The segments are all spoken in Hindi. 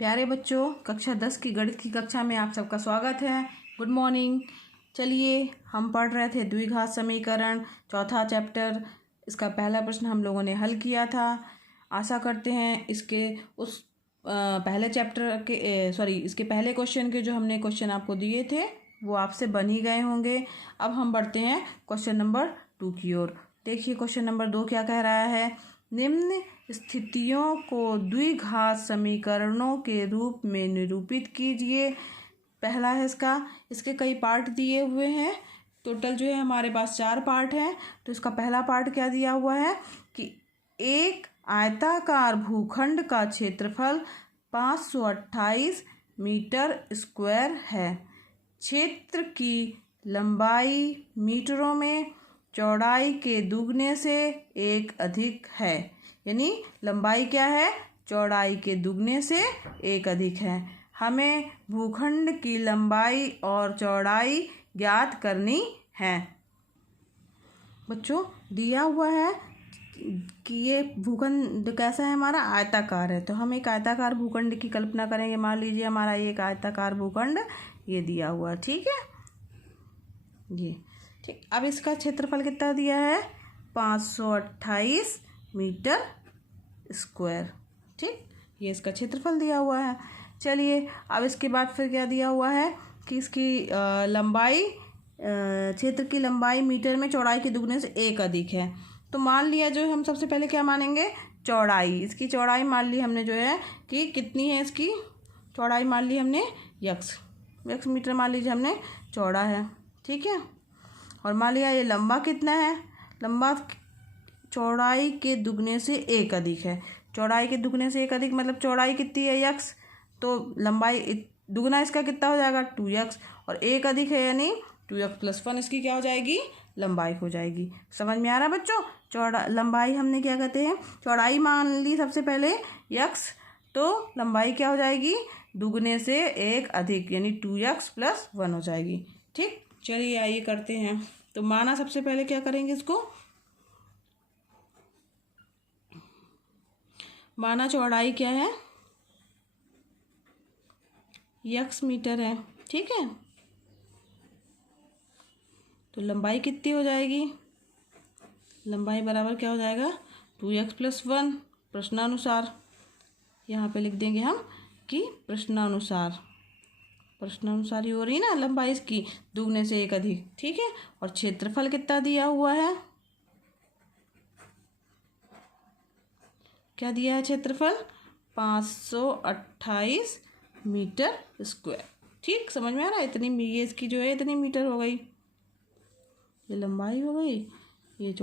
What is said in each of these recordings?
प्यारे बच्चों, कक्षा 10 की गणित की कक्षा में आप सबका स्वागत है। Good morning. चलिए, हम पढ़ रहे थे द्विघात समीकरण, चौथा चैप्टर। इसका पहला प्रश्न हम लोगों ने हल किया था। आशा करते हैं इसके पहले चैप्टर के इसके पहले क्वेश्चन के जो हमने क्वेश्चन आपको दिए थे वो आपसे बन ही गए होंगे। अब हम बढ़ते हैं क्वेश्चन नंबर 2 की ओर। देखिए क्वेश्चन नंबर 2 क्या कह रहा है। निम्न स्थितियों को द्विघात समीकरणों के रूप में निरूपित कीजिए। पहला है इसके कई पार्ट दिए हुए हैं। टोटल जो है हमारे पास 4 पार्ट हैं। तो इसका पहला पार्ट क्या दिया हुआ है कि एक आयताकार भूखंड का क्षेत्रफल 528 मीटर स्क्वायर है। क्षेत्र की लंबाई मीटरों में चौड़ाई के दुगने से एक अधिक है। यानी लंबाई क्या है, चौड़ाई के दुगने से एक अधिक है। हमें भूखंड की लंबाई और चौड़ाई ज्ञात करनी है। बच्चों दिया हुआ है कि ये भूखंड कैसा है, हमारा आयताकार है। तो हम एक आयताकार भूखंड की कल्पना करेंगे। मान लीजिए हमारा एक आयताकार भूखंड ये दिया हुआ, ठीक है ये ठीक। अब इसका क्षेत्रफल कितना दिया है, 528 मीटर स्क्वायर, ठीक। ये इसका क्षेत्रफल दिया हुआ है। चलिए अब इसके बाद फिर क्या दिया हुआ है कि इसकी लंबाई, क्षेत्र की लंबाई मीटर में चौड़ाई के दुगने से एक अधिक है। तो मान लिया जो हम सबसे पहले क्या मानेंगे, चौड़ाई। इसकी चौड़ाई मान ली हमने जो है कि कितनी है, इसकी चौड़ाई मान ली हमने यक्स मीटर मान लीजिए हमने चौड़ा है, ठीक है। और मान लिया ये लंबा कितना है, लंबा चौड़ाई के दुगने से एक अधिक है। चौड़ाई के दुगने से एक अधिक मतलब चौड़ाई कितनी है, यक्स। तो लंबाई दुगना इसका कितना हो जाएगा, 2x। और एक अधिक है यानी 2x+1 इसकी क्या हो जाएगी, लंबाई हो जाएगी। समझ में आ रहा बच्चों। लंबाई हमने क्या कहते हैं, चौड़ाई मान ली सबसे पहले यक्स, तो लंबाई क्या हो जाएगी, दुगने से एक अधिक यानी 2x+1 हो जाएगी, ठीक। चलिए आइए करते हैं। तो माना सबसे पहले क्या करेंगे, इसको माना चौड़ाई क्या है, यक्स मीटर है, ठीक है। तो लंबाई कितनी हो जाएगी, लंबाई बराबर क्या हो जाएगा, 2x+1 प्रश्नानुसार। यहाँ पे लिख देंगे हम कि प्रश्नानुसार ही हो रही है ना लंबाई इसकी, दुगने से एक अधिक, ठीक है। और क्षेत्रफल कितना दिया हुआ है, क्या दिया है क्षेत्रफल, 528 मीटर स्क्वायर, ठीक। समझ में आ रहा है। इतनी ये इसकी जो है इतनी मीटर हो गई, ये लंबाई हो गई, ये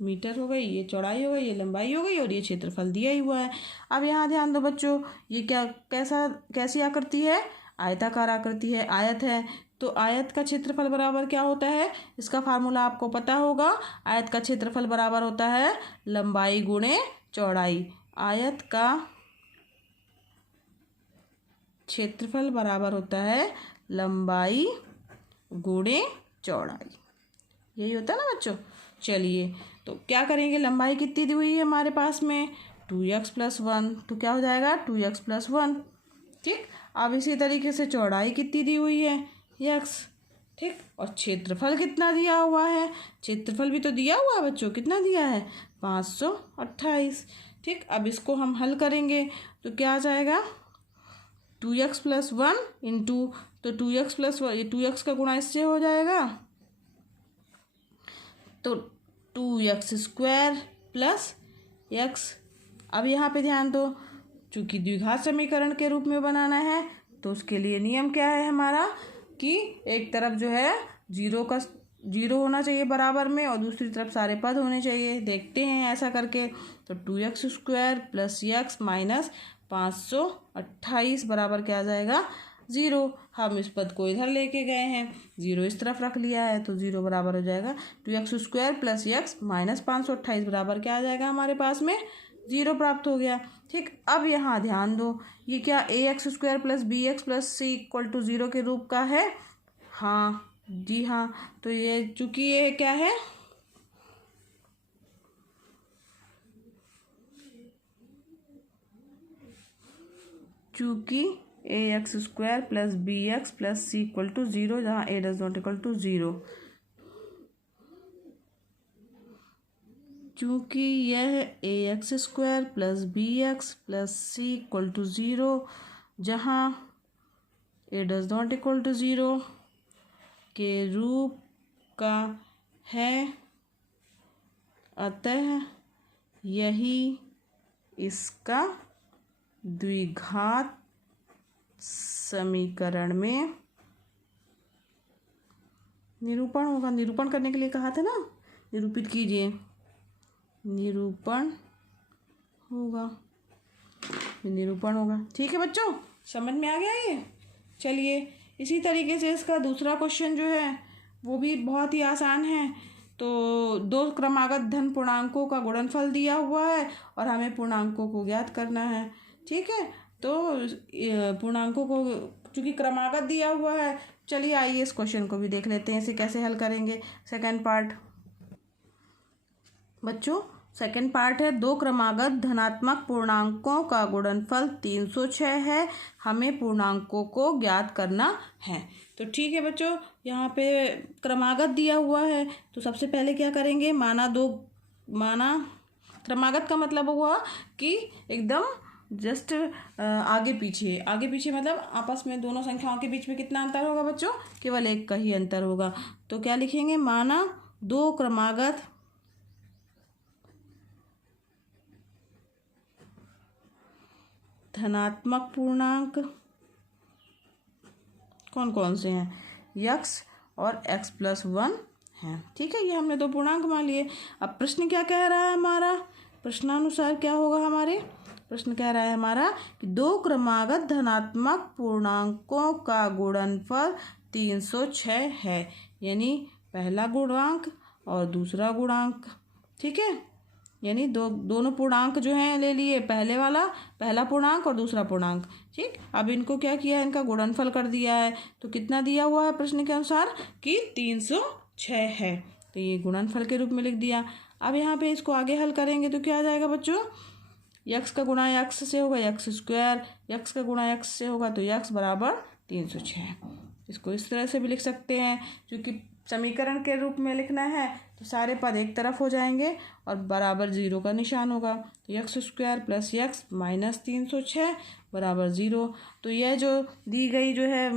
मीटर हो गई, ये चौड़ाई हो गई, ये लंबाई हो गई और ये क्षेत्रफल दिया ही हुआ है। अब यहाँ ध्यान दो बच्चों, ये कैसी आकृति है, आयताकार आकृति है, आयत है। तो आयत का क्षेत्रफल बराबर क्या होता है, इसका फार्मूला आपको पता होगा। आयत का क्षेत्रफल बराबर होता है लंबाई गुणे चौड़ाई। आयत का क्षेत्रफल बराबर होता है लंबाई गुणे चौड़ाई, यही होता है ना बच्चों। चलिए तो क्या करेंगे, लंबाई कितनी दी हुई है हमारे पास में, 2x+1, तो क्या हो जाएगा 2x+1, ठीक। अब इसी तरीके से चौड़ाई कितनी दी हुई है, यक्स, ठीक। और क्षेत्रफल कितना दिया हुआ है, क्षेत्रफल भी तो दिया हुआ है बच्चों, कितना दिया है, 528, ठीक। अब इसको हम हल करेंगे तो क्या आ जाएगा, 2x+1 इंटू, तो 2x+1, ये 2x का गुणा इससे हो जाएगा, तो 2x² प्लस x। अब यहाँ पे ध्यान दो, चूंकि द्विघात समीकरण के रूप में बनाना है तो उसके लिए नियम क्या है हमारा कि एक तरफ जो है जीरो होना चाहिए बराबर में और दूसरी तरफ सारे पद होने चाहिए। देखते हैं ऐसा करके, तो 2x² प्लस x माइनस 528 बराबर क्या आ जाएगा, 0। हम इस पद को इधर लेके गए हैं, 0 इस तरफ रख लिया है तो 0 बराबर हो जाएगा 2x² प्लस x माइनस 528 बराबर क्या आ जाएगा हमारे पास में, 0 प्राप्त हो गया, ठीक। अब यहाँ ध्यान दो, ये क्या ax² plus bx plus c equal to 0 के रूप का है, हाँ जी हाँ। तो ये चूंकि ये क्या है, चूँकि a x square plus b x plus C equal to zero, जहाँ a does not equal to zero. चूँकि यह a x square plus b x plus C equal to zero, जहाँ a does not equal to zero के रूप का है, अतः यही इसका द्विघात समीकरण में निरूपण होगा। निरूपण करने के लिए कहा था ना, निरूपित कीजिए, निरूपण होगा, निरूपण होगा। ठीक है बच्चों, समझ में आ गया ये। चलिए इसी तरीके से इसका दूसरा क्वेश्चन जो है वो भी बहुत ही आसान है। तो दो क्रमागत धन पूर्णांकों का गुणनफल दिया हुआ है और हमें पूर्णांकों को ज्ञात करना है। ठीक है, तो पूर्णांकों को चूँकि क्रमागत दिया हुआ है, चलिए आइए इस क्वेश्चन को भी देख लेते हैं, इसे कैसे हल करेंगे। सेकंड पार्ट बच्चों, सेकंड पार्ट है, दो क्रमागत धनात्मक पूर्णांकों का गुणनफल 306 है, हमें पूर्णांकों को ज्ञात करना है। तो ठीक है बच्चों, यहाँ पे क्रमागत दिया हुआ है, तो सबसे पहले क्या करेंगे, माना क्रमागत का मतलब हुआ कि एकदम जस्ट आगे पीछे मतलब आपस में दोनों संख्याओं के बीच में कितना अंतर होगा बच्चों, केवल एक का ही अंतर होगा। तो क्या लिखेंगे, माना दो क्रमागत धनात्मक पूर्णांक कौन कौन से हैं, यक्स और एक्स प्लस वन हैं। ठीक है, ये हमने दो पूर्णांक मान लिए। अब प्रश्न क्या कह रहा है हमारा, प्रश्नानुसार क्या होगा हमारे, प्रश्न कह रहा है हमारा कि दो क्रमागत धनात्मक पूर्णांकों का गुणनफल 306 है, यानी पहला गुणांक और दूसरा गुणांक। ठीक है, यानी दोनों पूर्णांक जो हैं ले लिए, पहला पूर्णांक और दूसरा पूर्णांक। ठीक, अब इनको क्या किया है, इनका गुणनफल कर दिया है। तो कितना दिया हुआ है प्रश्न के अनुसार कि 306 है, तो ये गुणनफल के रूप में लिख दिया। अब यहाँ पे इसको आगे हल करेंगे तो क्या आ जाएगा बच्चों, यक्स का गुणा यक्स से होगा यक्स स्क्वायर, यक्स का गुणा यक्स से होगा तो यक्स बराबर 306। इसको इस तरह से भी लिख सकते हैं, क्योंकि समीकरण के रूप में लिखना है तो सारे पद एक तरफ हो जाएंगे और बराबर ज़ीरो का निशान होगा। तो x square plus x minus 306 बराबर ज़ीरो। तो यह जो दी गई जो है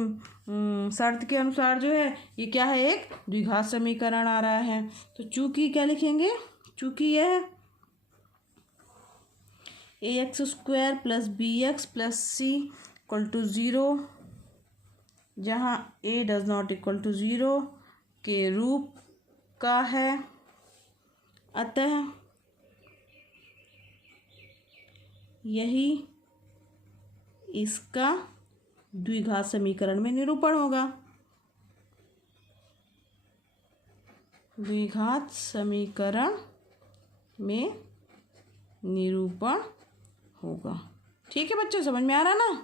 शर्त के अनुसार जो है ये क्या है, एक द्विघात समीकरण आ रहा है। तो चूँकि क्या लिखेंगे, चूँकि यह a x square plus b x plus C equal to zero, जहाँ a does not equal to zero के रूप का है, अतः यही इसका द्विघात समीकरण में निरूपण होगा। द्विघात समीकरण में निरूपण होगा। ठीक है बच्चों, समझ में आ रहा ना।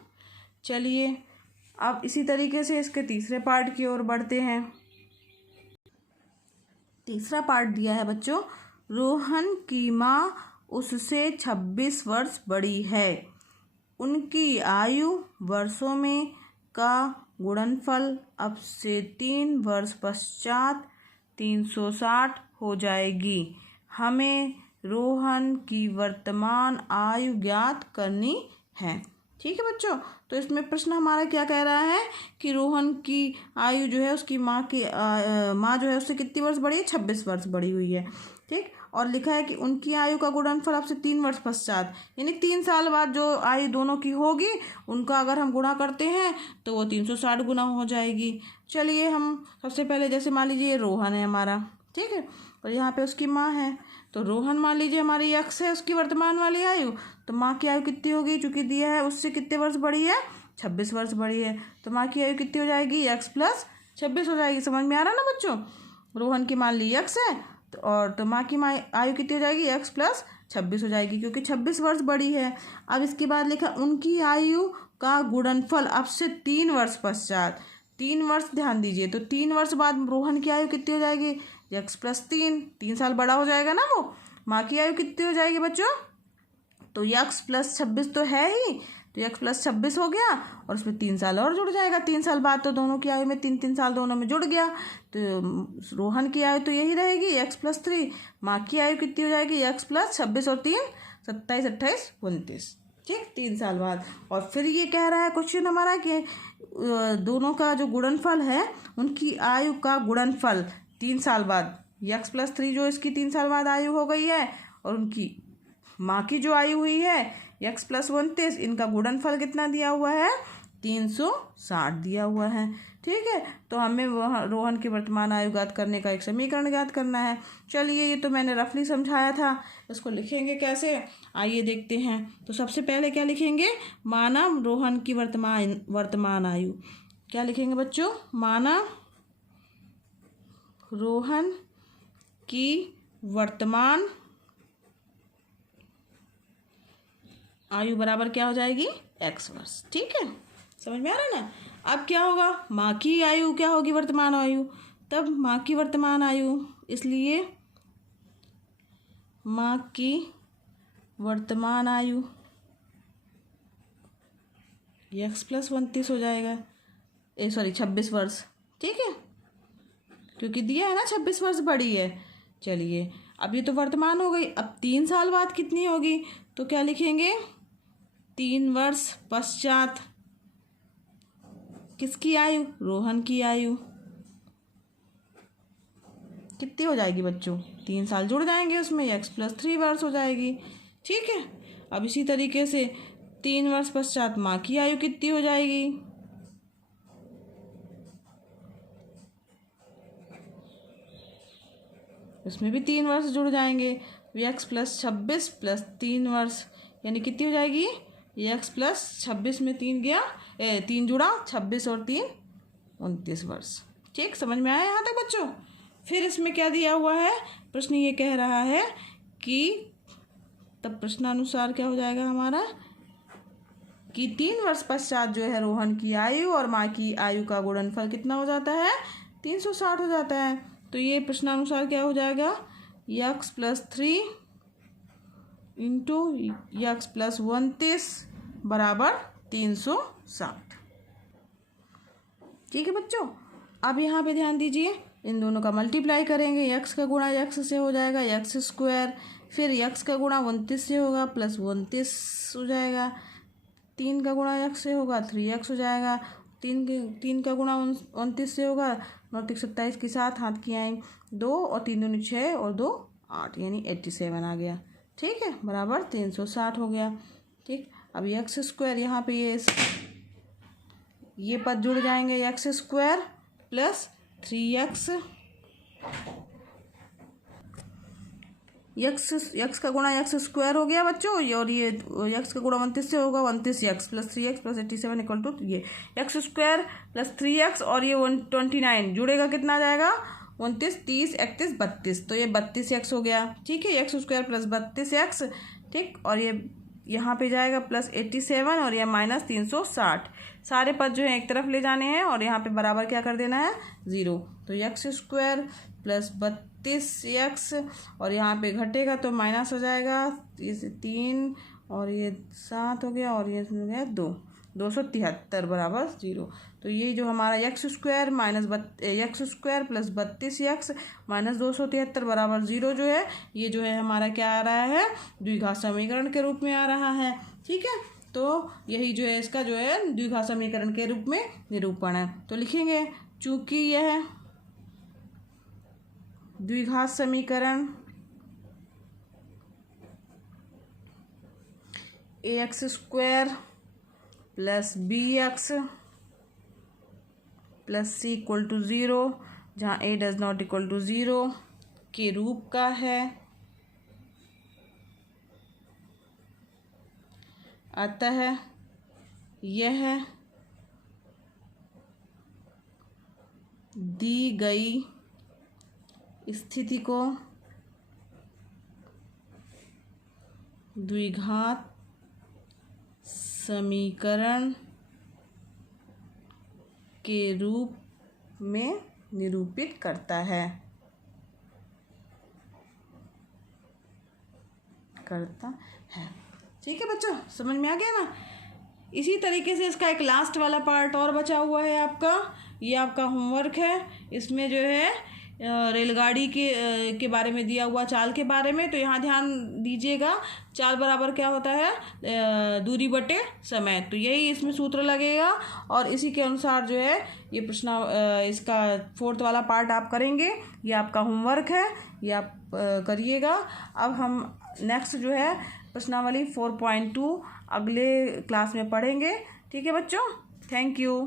चलिए अब इसी तरीके से इसके तीसरे पार्ट की ओर बढ़ते हैं। तीसरा पार्ट दिया है बच्चों, रोहन की माँ उससे 26 वर्ष बड़ी है, उनकी आयु वर्षों में का गुणनफल अब से 3 वर्ष पश्चात 360 हो जाएगी, हमें रोहन की वर्तमान आयु ज्ञात करनी है। ठीक है बच्चों, तो इसमें प्रश्न हमारा क्या कह रहा है कि रोहन की आयु जो है उसकी माँ जो है उससे कितनी वर्ष बड़ी है, 26 वर्ष बड़ी हुई है। ठीक, और लिखा है कि उनकी आयु का गुणनफल अब से 3 वर्ष पश्चात, यानी 3 साल बाद जो आयु दोनों की होगी उनका अगर हम गुणा करते हैं तो वो 360 गुना हो जाएगी। चलिए हम सबसे पहले जैसे मान लीजिए रोहन है हमारा, ठीक है, और यहाँ पे उसकी माँ है, तो रोहन मान लीजिए हमारी यक्स है उसकी वर्तमान वाली आयु, तो माँ की आयु कितनी होगी, चूँकि दिया है उससे कितने वर्ष बड़ी है, 26 वर्ष बड़ी है, तो माँ की आयु कितनी हो जाएगी, यक्स प्लस 26 हो जाएगी। समझ में आ रहा ना बच्चों, रोहन की मान ली यक्स है तो माँ की आयु कितनी हो जाएगी, यक्स प्लस 26 हो जाएगी, क्योंकि 26 वर्ष बड़ी है। अब इसके बाद लिखा उनकी आयु का गुणनफल अब से 3 वर्ष पश्चात, 3 वर्ष ध्यान दीजिए, तो 3 वर्ष बाद रोहन की आयु कितनी हो जाएगी, यक्स प्लस 3 साल बड़ा हो जाएगा ना वो। माँ की आयु कितनी हो जाएगी बच्चों, तो यक्स प्लस 26 तो है ही, तो x प्लस 26 हो गया और उसमें 3 साल और जुड़ जाएगा 3 साल बाद, तो दोनों की आयु में 3 साल दोनों में जुड़ गया। तो रोहन की आयु तो यही रहेगी x प्लस 3, माँ की आयु कितनी हो जाएगी x प्लस 26 और 3 27 28 29, ठीक, 3 साल बाद। और फिर ये कह रहा है क्वेश्चन हमारा कि दोनों का जो गुणनफल है उनकी आयु का गुणनफल 3 साल बाद, x प्लस 3 जो इसकी 3 साल बाद आयु हो गई है और उनकी माँ की जो आयु हुई है x प्लस 29, इनका गुणनफल कितना दिया हुआ है 360 दिया हुआ है, ठीक है। तो हमें वह रोहन की वर्तमान आयु ज्ञात करने का एक समीकरण ज्ञात करना है। चलिए ये तो मैंने रफली समझाया था, इसको लिखेंगे कैसे आइए देखते हैं। तो सबसे पहले क्या लिखेंगे, माना रोहन की वर्तमान आयु, क्या लिखेंगे बच्चों, माना रोहन की वर्तमान आयु बराबर क्या हो जाएगी x वर्ष, ठीक है, समझ में आ रहा है ना। अब क्या होगा, माँ की आयु क्या होगी वर्तमान आयु, तब माँ की वर्तमान आयु, इसलिए माँ की वर्तमान आयु x प्लस 29 हो जाएगा, 26 वर्ष, ठीक है, क्योंकि दिया है ना 26 वर्ष बड़ी है। चलिए अब ये तो वर्तमान हो गई, अब 3 साल बाद कितनी होगी, तो क्या लिखेंगे 3 वर्ष पश्चात किसकी आयु, रोहन की आयु कितनी हो जाएगी बच्चों, 3 साल जुड़ जाएंगे उसमें, x प्लस 3 वर्ष हो जाएगी, ठीक है। अब इसी तरीके से 3 वर्ष पश्चात माँ की आयु कितनी हो जाएगी, उसमें भी 3 वर्ष जुड़ जाएंगे, x प्लस 26 प्लस 3 वर्ष यानी कितनी हो जाएगी, x प्लस 26 में 3 गया 3 जुड़ा 26 और 3 29 वर्ष, ठीक, समझ में आया यहाँ तक बच्चों। फिर इसमें क्या दिया हुआ है, प्रश्न ये कह रहा है कि तब प्रश्नानुसार क्या हो जाएगा हमारा कि 3 वर्ष पश्चात जो है रोहन की आयु और माँ की आयु का गुणनफल कितना हो जाता है 360 हो जाता है। तो ये प्रश्नानुसार क्या हो जाएगा, x plus 3 into x plus 29 बराबर 360, ठीक है बच्चों। अब यहाँ पे ध्यान दीजिए, इन दोनों का मल्टीप्लाई करेंगे, x का गुणा x से हो जाएगा x स्क्वायर, फिर x का गुणा 29 से होगा प्लस 29 हो जाएगा, 3 का गुणा x से होगा 3x हो जाएगा, 3 का गुणा 29 से होगा 9 3 27 के साथ हाथ की आएँ 2 और 3 दूनी 6 और 2 8 यानी 87 आ गया, ठीक है, बराबर 360 हो गया, ठीक। अब x स्क्वायर यहाँ पे ये पद जुड़ जाएंगे, x square plus 3x, x का गुणा x स्क्वायर हो गया बच्चों, और ये x का गुणा 29 से होगा 29x plus 3x plus 87 equal to ये x स्क्वायर प्लस 3x और ये 129 जुड़ेगा, कितना आ जाएगा 29 30 31 32, तो ये 32x हो गया, ठीक है, x स्क्वायर प्लस 32x, ठीक, और ये यहाँ पे जाएगा प्लस 87 और ये माइनस 360, सारे पद जो है एक तरफ ले जाने हैं और यहाँ पे बराबर क्या कर देना है 0, तो x स्क्वायर प्लस 32x और यहाँ पे घटेगा तो माइनस हो जाएगा, ये 3 और ये 7 हो गया और ये हो गया 273 बराबर 0। तो ये जो हमारा x square minus x square plus 32x minus 273 बराबर 0 जो है, ये जो है हमारा क्या आ रहा है द्विघात समीकरण के रूप में आ रहा है, ठीक है। तो यही जो है इसका जो है द्विघात समीकरण के रूप में निरूपण है। तो लिखेंगे चूंकि यह द्विघात समीकरण ax square plus bx plus C equal to 0 जहाँ a does not equal to 0 के रूप का है, अतः यह दी गई स्थिति को द्विघात समीकरण के रूप में निरूपित करता है, ठीक है बच्चों, समझ में आ गया ना। इसी तरीके से इसका एक लास्ट वाला पार्ट और बचा हुआ है आपका, ये आपका होमवर्क है। इसमें जो है रेलगाड़ी के बारे में दिया हुआ, चाल के बारे में। तो यहाँ ध्यान दीजिएगा, चाल बराबर क्या होता है, दूरी बटे समय। तो यही इसमें सूत्र लगेगा और इसी के अनुसार जो है ये प्रश्न इसका 4th वाला पार्ट आप करेंगे। ये आपका होमवर्क है, ये आप करिएगा। अब हम नेक्स्ट जो है प्रश्नावली 4.2 अगले क्लास में पढ़ेंगे। ठीक है बच्चों, थैंक यू।